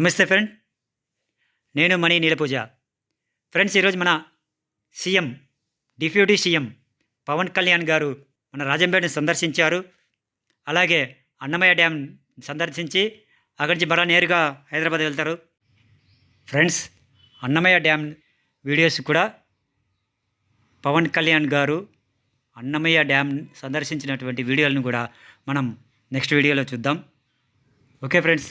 నమస్తే ఫ్రెండ్. నేను మణి నీలపూజ. ఫ్రెండ్స్ ఈరోజు మన CM deputy CM Pawan Kalyan garu మన రాజంపేటను సందర్శించారు. అలాగే అన్నమయ్య డ్యామ్ సందర్శించి అక్కడి నుంచి మరలా నేరుగా హైదరాబాద్ వెళ్తారు. ఫ్రెండ్స్ అన్నమయ్య డ్యామ్ వీడియోస్ కూడా పవన్ కళ్యాణ్ గారు అన్నమయ్య డ్యామ్ సందర్శించినటువంటి వీడియోలను కూడా మనం నెక్స్ట్ వీడియోలో చూద్దాం. Okay friends.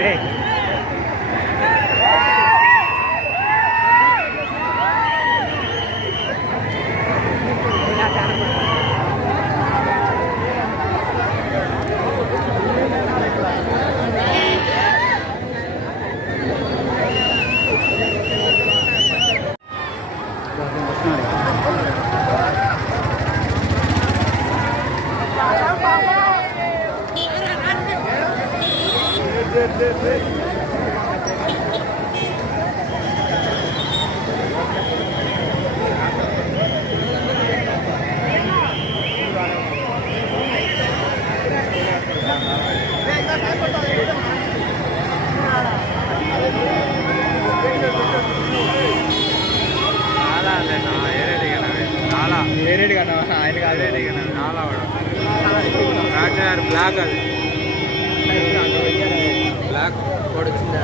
Hey. వేరేది కదా ఆయన కాదు. బ్లాక్ అది. బ్లాక్ పొడిచిందా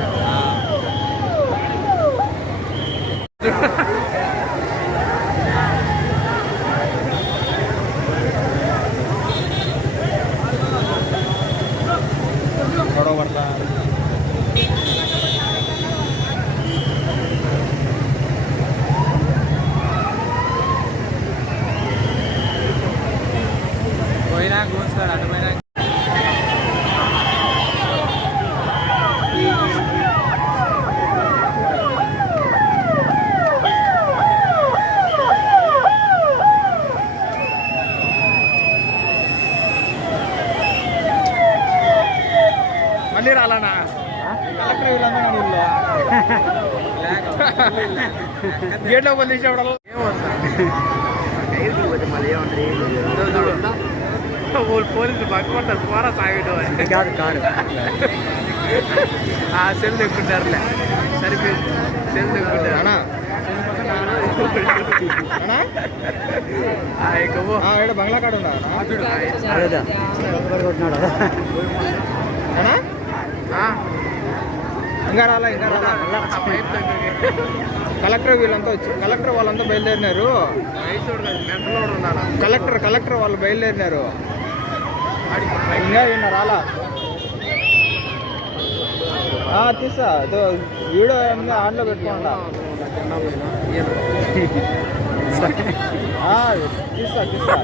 గొడవ పడతా పోయినా కూస్తాడు అటు ఊళ్ళో గేట్ తీసేవాడు? పోలీసులు పక్కపడతారు పోరా సాగేటో కాదు కాదు. ఆ సెల్ ఎక్కుంటారులే సరిపోయింది. సెల్. ఏడు బంగ్లా కాడ ఉన్నా ఇంకా రాలా ఇంకా రాలా? కలెక్టర్ వీళ్ళంతా వచ్చి కలెక్టర్ వాళ్ళంతా బయలుదేరినారు. కలెక్టర్ కలెక్టర్ వాళ్ళు బయలుదేరినారు. ఇంకా ఈయన రాలా? తీసా వీడియో ఆన్లో పెట్టుకోండా. తీస్తా తీస్తా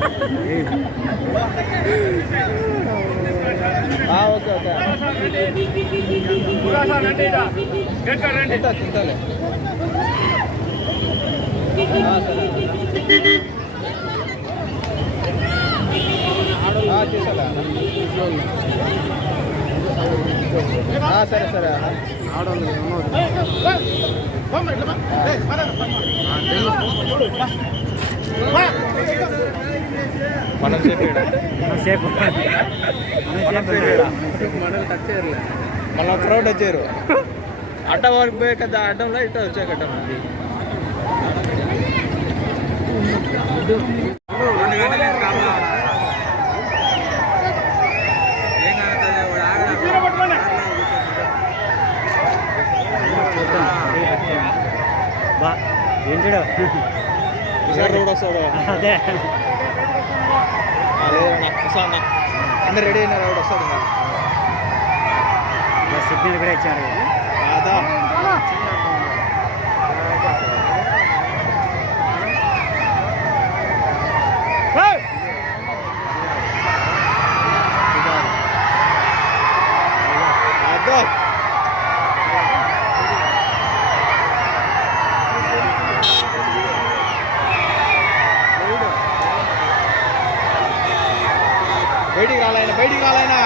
ఆ, ఓకే ఓకే తింటా తింటాలే ఆ, సరే ఆ, తీసాలే ఆ, సరే ఆడవాళ్ళు ఏమన్నా మనం మనం క్రౌడ్ వచ్చారు అడ్డ వరకు పోయి కదా అడ్డంలో ఇట్లా వచ్చాయి కట్ట మంది. ఏం. బా అదే. అందరు రెడీ అయినారు? రోడ్ వస్తాడు సిగ్నల్ కూడా ఇచ్చారు అదా బయటికి రాలైనా బయటికి రాలైనా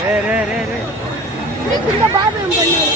రే రే రే రే. బాబు ఏం పన్నాడు